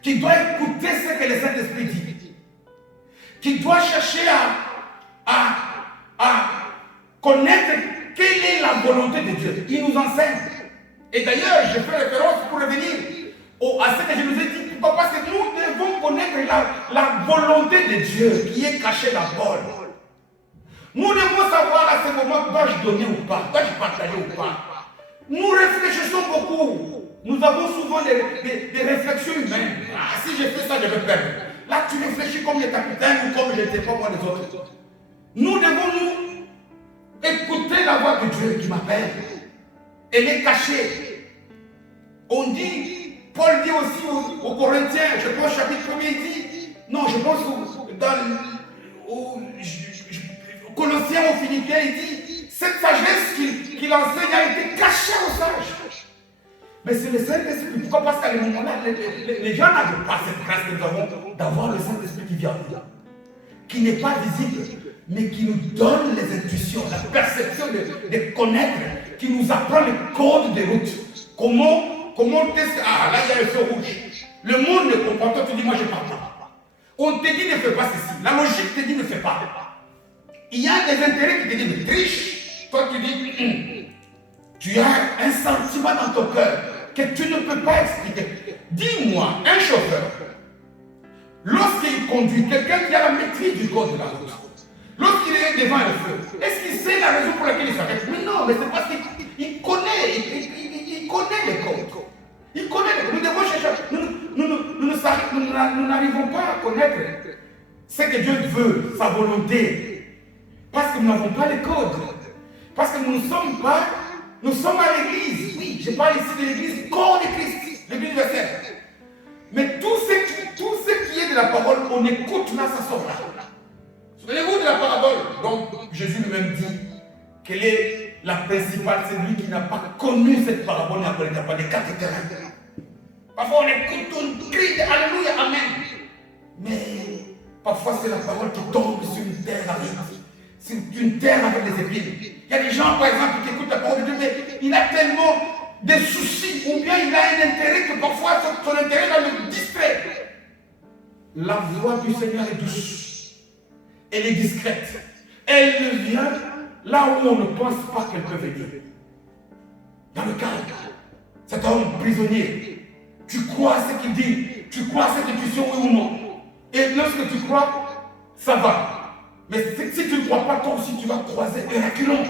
qui doit écouter ce que le Saint-Esprit dit, qui doit chercher à connaître quelle est la volonté de Dieu. Il nous enseigne. Et d'ailleurs, je fais référence pour revenir à ce que je vous ai dit. Pourquoi? Parce que nous devons connaître la volonté de Dieu qui est cachée là-bas. Nous devons savoir à ce moment, dois-je donner ou pas, dois-je partager ou pas. Nous réfléchissons beaucoup. Nous avons souvent des réflexions humaines. Ah, si je fais ça, je vais perdre. Là, tu réfléchis comme les capitaines ou comme je ne sais pas moi les autres. Nous devons nous écouter la voix de Dieu qui m'appelle. Elle est cachée. On dit, Paul dit aussi aux Corinthiens, je pense chapitre 1er, il dit, non, je pense aux Colossiens, aux Philippiens, il dit, cette sagesse qu'il enseigne a été cachée aux sages. Mais c'est le Saint-Esprit. Pourquoi? Parce qu'à ce moment-là, les gens n'avaient pas cette grâce que nous avons d'avoir le Saint-Esprit qui vient en nous, qui n'est pas visible, mais qui nous donne les intuitions, la perception de connaître, qui nous apprend les codes de route. Comment tester? Ah, là, il y a le feu rouge. Le monde ne comprend pas. Toi, tu dis, moi, je ne parle pas. On te dit, ne fais pas ceci. La logique te dit, ne fais pas. Il y a des intérêts qui te disent, triche. Toi, tu dis, tu as un sentiment dans ton cœur que tu ne peux pas expliquer. Dis-moi, un chauffeur, lorsqu'il conduit, quelqu'un qui a la maîtrise du code de la route, lorsqu'il est devant le feu, est-ce qu'il sait la raison pour laquelle il s'arrête? Mais non, mais c'est parce qu'il connaît, il connaît les codes. Il connaît les codes. Nous devons chercher. Nous n'arrivons pas à connaître ce que Dieu veut, sa volonté, parce que nous n'avons pas les codes. Parce que nous sommes à l'église. Oui, je parle ici de l'église, corps de Christ, l'église universelle. Mais tout ce qui est de la parole, on écoute là, ça sort là. Souvenez-vous de la parabole. Donc Jésus lui-même dit, quelle est la principale? C'est lui qui n'a pas connu cette parabole, il n'a pas des quatre terrains. Parfois on écoute, on crie, alléluia, amen. Mais parfois c'est la parole qui tombe sur une terre aride, sur une terre avec des épines. Il y a des gens par exemple qui écoutent la parole de Dieu, mais il a tellement de soucis, ou bien il a un intérêt que parfois son intérêt va le distraire. La voix du Seigneur est douce, elle est discrète, elle vient là où on ne pense pas qu'elle peut venir. Dans le calme, cet homme prisonnier, tu crois ce qu'il dit, tu crois cette intuition, oui ou non. Et lorsque tu crois, ça va. Mais si tu ne crois pas, toi aussi tu vas croiser un reculon.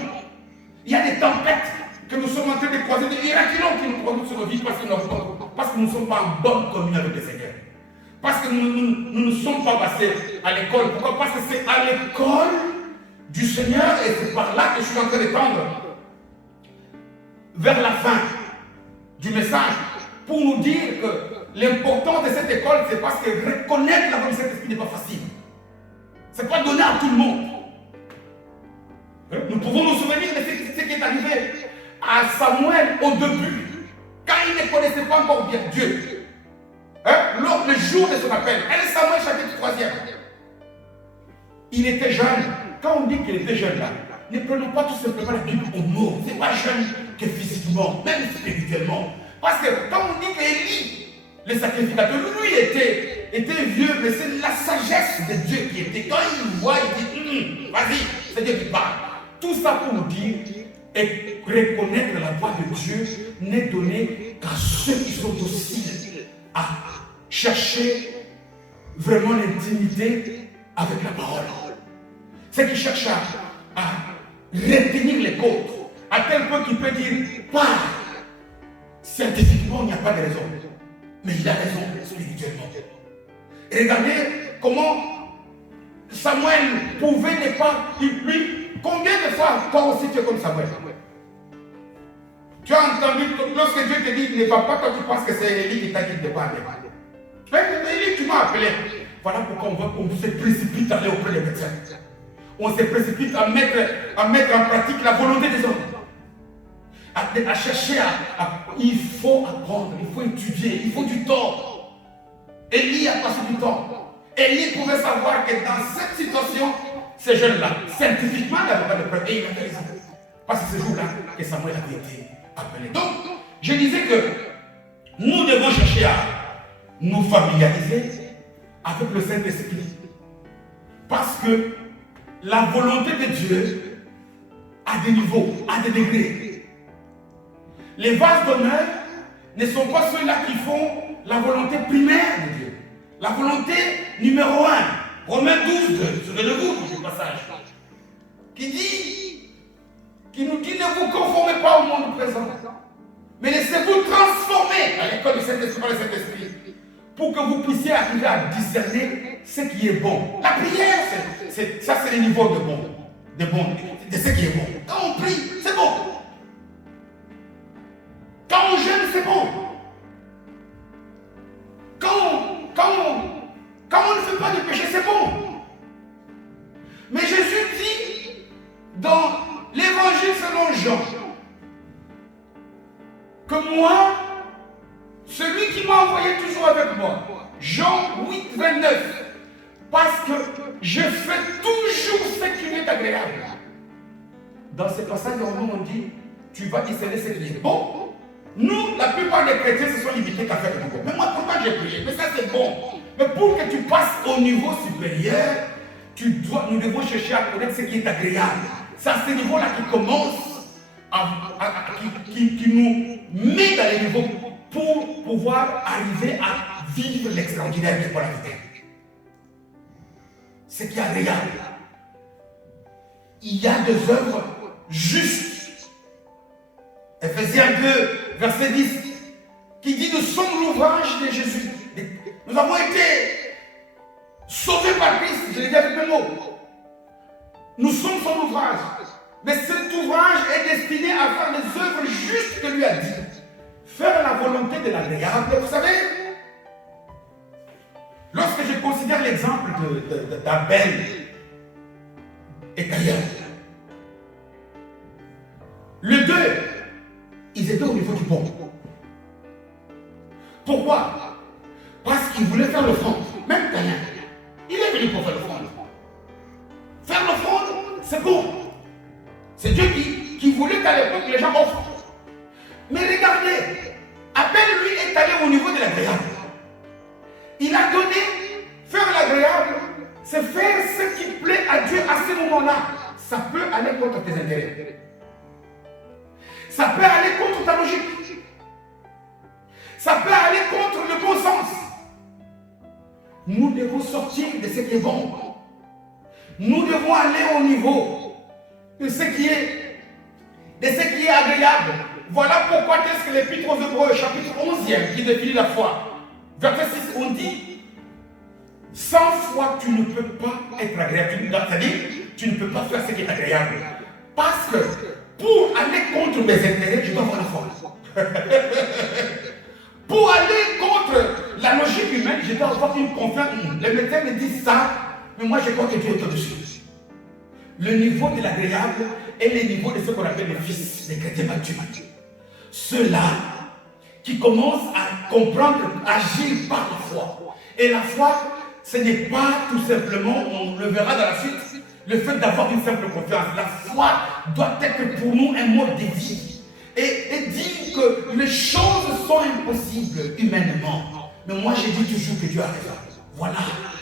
Il y a des tempêtes que nous sommes en train de croiser, des reculons qui nous produisent sur nos vies parce que nous ne sommes pas en bonne communion avec le Seigneur. Parce que nous ne sommes pas passés à l'école. Pourquoi? Parce que c'est à l'école du Seigneur et c'est par là que je suis en train de tendre vers la fin du message pour nous dire que l'importance de cette école, c'est parce que reconnaître la volonté de Saint-Esprit n'est pas facile. Ce n'est pas donné à tout le monde. Nous pouvons nous souvenir de ce qui est arrivé à Samuel au début, quand il ne connaissait pas encore bien Dieu. Le jour de son appel, 1 Samuel chapitre 3e. Il était jeune. Quand on dit qu'il était jeune là, ne prenons pas tout simplement la Bible au mot. Ce n'est pas jeune que physiquement, même spirituellement. Parce que quand on dit qu'Élie, le sacrificateur, lui était vieux, mais c'est la sagesse de Dieu qui était. Quand il voit, il dit, vas-y, c'est Dieu qui parle. Tout ça pour nous dire, et reconnaître la voix de Dieu n'est donné qu'à ceux qui sont dociles à chercher vraiment l'intimité avec la parole. Ceux qui cherchent à retenir les côtes, à tel point qu'il peut dire, pas. Scientifiquement, il n'y a pas de raison. Mais il a raison spirituellement. Et regardez comment Samuel pouvait ne pas. Lui, combien de fois toi aussi tu es comme Samuel? Tu as entendu, lorsque Dieu te dit ne va pas, toi tu penses que c'est Élie qui t'a dit de ne pas aller. Mais Élie, tu m'as appelé. Voilà pourquoi on se précipite à aller auprès des médecins. On se précipite à mettre en pratique la volonté des hommes. À chercher il faut apprendre, il faut étudier, il faut du temps. Élie a passé du temps. Élie pouvait savoir que dans cette situation, ces jeunes-là, scientifiquement, n'avaient pas de preuve. Et il avait raison. Parce que c'est ce jour-là que Samuel avait été appelé. Donc, je disais que nous devons chercher à nous familiariser avec le Saint-Esprit. Parce que la volonté de Dieu a des niveaux, a des degrés. Les vases d'honneur ne sont pas ceux-là qui font la volonté primaire de Dieu. La volonté numéro 1, Romains 12, souvenez-vous du passage, qui nous dit ne vous conformez pas au monde présent, mais laissez-vous transformer à l'école du Saint-Esprit par le Saint-Esprit, pour que vous puissiez arriver à discerner ce qui est bon. La prière, ça c'est le niveau de ce qui est bon. Quand on prie, c'est bon. Quand on jeûne, c'est bon. Quand on ne fait pas de péché, c'est bon. Mais Jésus dit dans l'évangile selon Jean que moi, celui qui m'a envoyé toujours avec moi, Jean 8, 29, parce que je fais toujours ce qui m'est agréable. Dans ce passage, on dit, tu vas discerner ce qui est bon. Nous, la plupart des chrétiens se sont limités qu'à faire le bon. Mais moi, pourquoi j'ai prié? Mais ça, c'est bon. Mais pour que tu passes au niveau supérieur, nous devons chercher à connaître ce qui est agréable. C'est à ce niveau-là qui commence, qui nous met dans les niveaux pour pouvoir arriver à vivre l'extraordinaire qui est pour la vie. Ce qui est agréable. Il y a des œuvres justes. Ephésiens 2, verset 10, qui dit nous sommes l'ouvrage de Jésus. Nous avons été sauvés par Christ, je l'ai dit avec mes mots. Nous sommes son ouvrage. Mais cet ouvrage est destiné à faire les œuvres justes que lui a dit. Faire la volonté de l'agréable. Vous savez, lorsque je considère l'exemple d'Abel et Caïn, Les deux, ils étaient au niveau du bon. Pourquoi? Parce qu'ils voulaient faire l'offrande. Même Caïn, il est venu pour faire l'offrande. Faire l'offrande, c'est bon. C'est Dieu qui voulait qu'à l'époque les gens offrent. Mais regardez, Abel lui est allé au niveau de l'agréable. Il a donné, faire l'agréable, c'est faire ce qui plaît à Dieu à ce moment-là. Ça peut aller contre tes intérêts. Ça peut aller contre ta logique. Ça peut aller contre le bon sens. Nous devons sortir de ce qui est bon. Nous devons aller au niveau de ce qui est agréable. Voilà pourquoi est-ce que l'Épître aux Hébreux, chapitre 11e, qui définit la foi, verset 6, on dit, sans foi, tu ne peux pas être agréable. C'est-à-dire, tu ne peux pas faire ce qui est agréable. Parce que pour aller contre mes intérêts, je dois avoir la foi. Pour aller contre la logique humaine, je dois avoir une confiance. Les médecins me disent ça, mais moi je crois que Dieu est au-dessus. Le niveau de l'agréable est le niveau de ce qu'on appelle les fils, les chrétiens matures. Ceux-là qui commencent à comprendre, à agir par la foi. Et la foi, ce n'est pas tout simplement, on le verra dans la suite, le fait d'avoir une simple confiance. La foi doit être pour nous un mode de vie. Et dire que les choses sont impossibles humainement. Mais moi, j'ai dit toujours que Dieu a raison. Voilà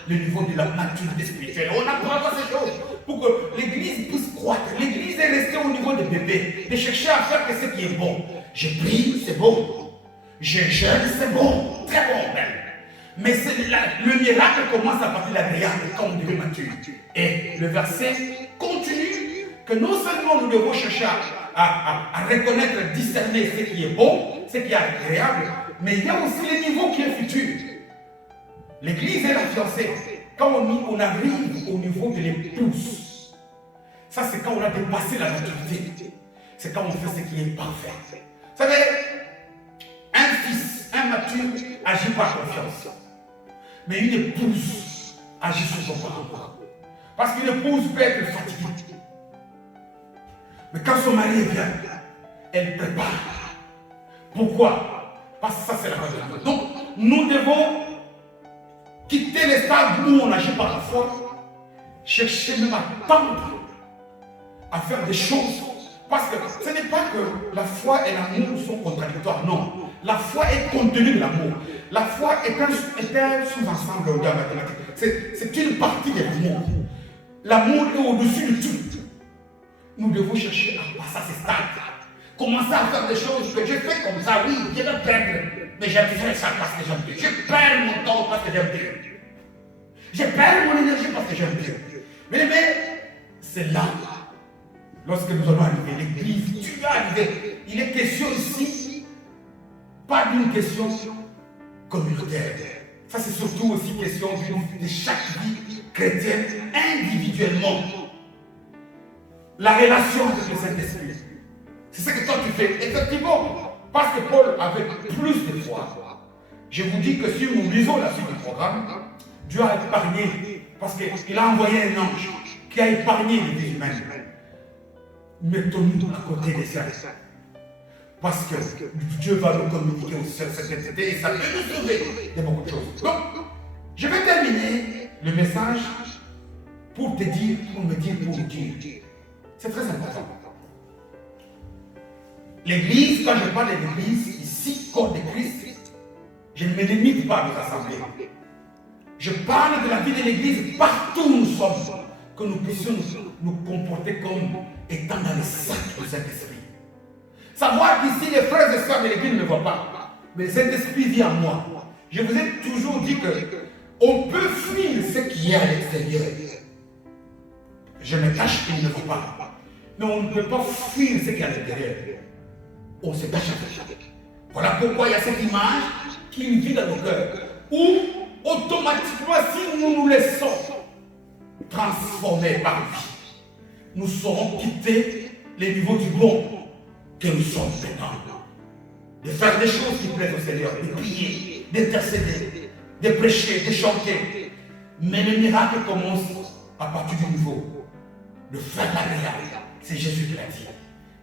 le niveau de la maturité spirituelle. On apprend pas ces choses pour que l'Église puisse croître. L'Église est restée au niveau de bébé, de chercher à faire que ce qui est bon. Je prie, c'est bon. Je jeûne, c'est bon. Très bon, même. Mais le miracle commence à partir de l'agréable quand on devient mature. Et le verset continue que non seulement nous devons chercher à reconnaître, discerner ce qui est bon, ce qui est agréable, mais il y a aussi le niveau qui est futur. L'église est la fiancée. Quand on arrive au niveau de l'épouse, ça c'est quand on a dépassé la maturité. C'est quand on fait ce qui est parfait. Vous savez, un fils, un mature, agit par confiance. Mais une épouse agit sur son parcours. Parce qu'une épouse peut être fatiguée. Mais quand son mari est bien, elle prépare. Pourquoi? Parce que ça c'est la raison. Donc, nous devons quitter les stades où on agit par la foi, chercher même à tendre, à faire des choses. Parce que ce n'est pas que la foi et l'amour sont contradictoires, non. La foi est contenue de l'amour. La foi est un sous-ensemble de la mathématique. C'est une partie de l'amour. L'amour est au-dessus de tout. Nous devons chercher à passer à ces stades. Commencer à faire des choses que je fais comme ça, oui, je vais perdre. Mais j'aime faire ça parce que j'aime Dieu. Je perds mon temps parce que j'aime Dieu. Je perds mon énergie parce que j'aime Dieu. Mais c'est là, lorsque nous allons arriver, l'église, tu vas arriver. Il est question ici, pas d'une question communautaire. Ça, c'est surtout aussi question de chaque vie chrétienne individuellement. La relation avec le Saint-Esprit. C'est ce que toi tu fais. Effectivement, parce que Paul avait plus de foi. Je vous dis que si nous lisons la suite du programme, Dieu a épargné, parce qu'il a envoyé un ange qui a épargné les vies humaines. Mettons-nous à côté des saints. Parce que Dieu va nous communiquer aussi sur cette identité et ça peut nous sauver de beaucoup de choses. Donc, je vais terminer le message pour te dire, pour me dire, pour vous dire. C'est très important. L'église, quand je parle de l'église, ici, corps de Christ, je ne me limite pas à nos assemblées. Je parle de la vie de l'église partout où nous sommes, que nous puissions nous comporter comme étant dans le sac du Saint-Esprit. Savoir qu'ici, les frères et sœurs de l'église ne me voient pas, mais le Saint-Esprit vit en moi. Je vous ai toujours dit qu'on peut fuir ce qui est à l'extérieur. Je me cache qu'il ne faut pas. Mais on ne peut pas fuir ce qui est à l'intérieur. On se cache avec. Voilà pourquoi il y a cette image qui vit dans nos cœurs. Où, automatiquement, si nous nous laissons transformer par lui, nous saurons quitter les niveaux du bon que nous sommes maintenant. De faire des choses qui plaisent au Seigneur, de prier, d'intercéder, de prêcher, de chanter. Mais le miracle commence à partir du niveau de faire l'agréable. C'est Jésus qui l'a dit.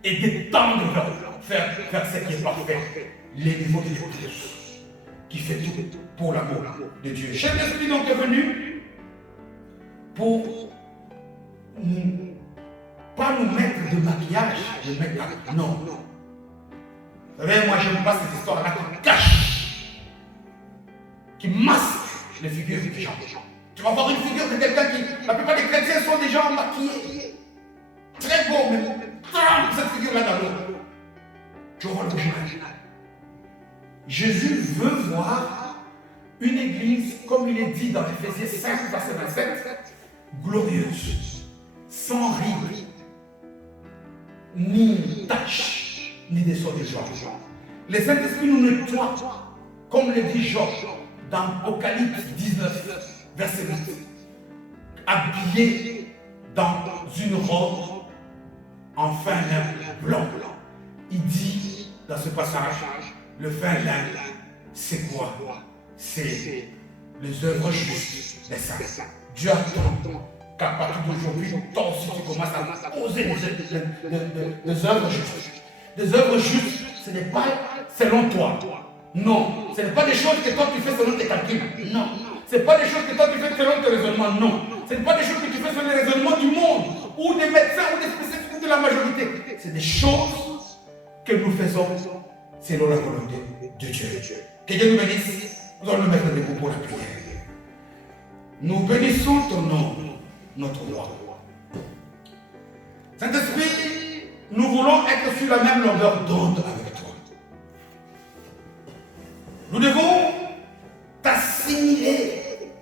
et d'étendre vers ce qui est parfait. L'élément de Dieu qui fait tout pour l'amour de Dieu. Saint-Esprit donc est venu pour pas nous mettre de maquillage, de make-up. Non. Vous savez, moi j'aime pas cette histoire-là qui cache, qui masque les figures des gens. Tu vas voir une figure de quelqu'un qui, la plupart des chrétiens sont des gens maquillés, très beaux, mais trempe cette figure-là dans l'eau. Tu vois l'original. Jésus veut voir une église, comme il est dit dans Éphésiens 5, verset 27, glorieuse, sans ride, ni tache, ni des sortes de genre. Les Saint-Esprit nous nettoient, comme le dit Job dans Apocalypse 19, verset 8, habillés dans une robe en fin lin blanc. Il dit dans ce passage, le fin lin, c'est quoi? C'est les œuvres justes des saints. Dieu attend qu'à partir d'aujourd'hui, toi aussi tu commences à poser des œuvres justes. Des œuvres justes, ce n'est pas selon toi. Non. Ce n'est pas des choses que toi tu fais selon tes calculs. Non. Ce n'est pas des choses que toi tu fais selon tes raisonnements. Non. Ce n'est pas des choses que tu fais selon les raisonnements du monde, ou des médecins, ou des spécialistes, ou de la majorité. C'est des choses que nous faisons selon la volonté de Dieu. Que Dieu nous bénisse. Nous allons nous mettre debout pour la prière. Nous bénissons ton nom, notre roi. Saint-Esprit, nous voulons être sur la même longueur d'onde avec toi. Nous devons t'assimiler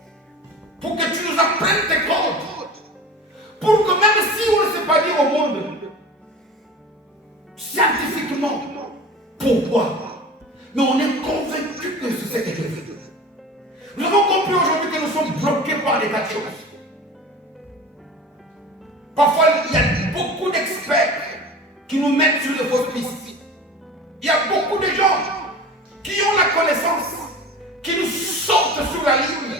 pour que tu nous apprennes tes codes. Pour que même si on ne sait pas dire au monde scientifiquement pourquoi, mais on est convaincu que c'est ce que Dieu veut. Nous avons compris aujourd'hui que nous sommes bloqués par des tas de choses. Parfois, il y a beaucoup d'experts qui nous mettent sur les fausses pistes. Il y a beaucoup de gens qui ont la connaissance, qui nous sortent sur la ligne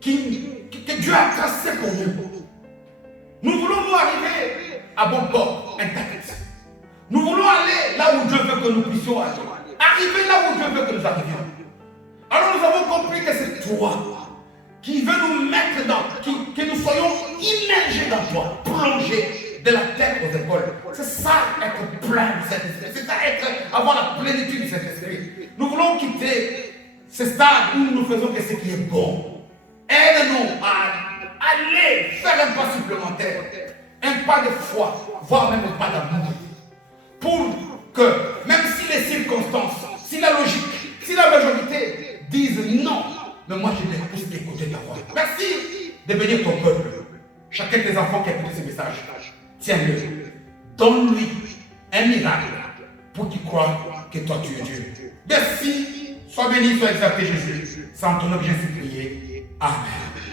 que Dieu a tracée pour nous. Nous voulons nous arriver à bon port, intact. Nous voulons aller là où Dieu veut que nous puissions aller. Arriver là où Dieu veut que nous arrivions. Alors nous avons compris que c'est toi qui veux nous mettre dans, que nous soyons immergés dans toi, plongés de la tête aux épaules. C'est ça être plein de cet esprit, c'est ça avoir la plénitude de cet esprit. Nous voulons quitter ce stade où nous ne faisons que ce qui est bon. Aide-nous à aller faire un pas supplémentaire, un pas de foi, voire même un pas d'amour. Pour que, même si les circonstances, si la logique, si la majorité disent non, mais moi je n'ai plus d'écouter ta voix. Merci de bénir ton peuple. Chacun de tes enfants qui a écouté ce message, tiens-le, donne-lui un miracle pour qu'il croie que toi tu es Dieu. Merci, sois béni, sois exalté Jésus. C'est en ton nom que j'ai prié. Amen.